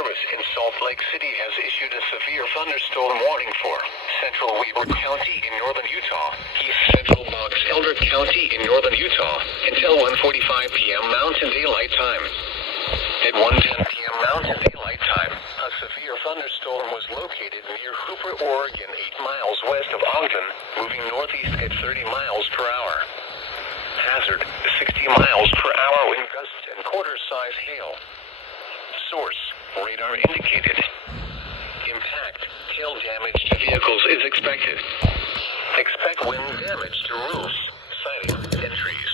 Service in Salt Lake City has issued a severe thunderstorm warning for central Weber County in northern Utah, east central Box Elder County in northern Utah, until 1:45 p.m. Mountain Daylight Time. At 1:10 p.m. Mountain Daylight Time, a severe thunderstorm was located near Hooper, Oregon, 8 miles west of Ogden, moving northeast at 30 miles per hour. Hazard, 60 miles per hour wind gusts and quarter-size hail. Source, radar indicated. Impact, hail damage to vehicles is expected. Expect wind damage to roofs, siding, and trees.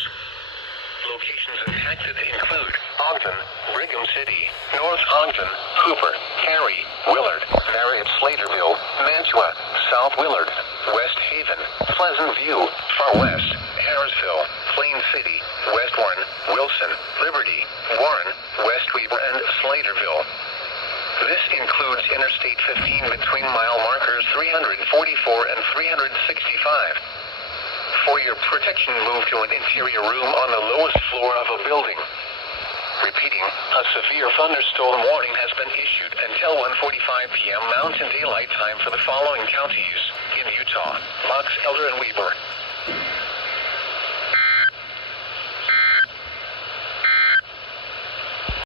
Locations impacted include Ogden, Brigham City, North Ogden, Hooper, Cary, Willard, Marriott Slaterville, Mantua, South Willard, West Haven, Pleasant View, Far West, Harrisville, Plain City, West Warren, Wilson, Liberty, Warren, West Weber, and Slaterville. This includes Interstate 15 between mile markers 344 and 365. For your protection, move to an interior room on the lowest floor of a building. Repeating, a severe thunderstorm warning has been issued until 1:45 p.m. Mountain Daylight Time for the following counties in Utah: Box Elder and Weber.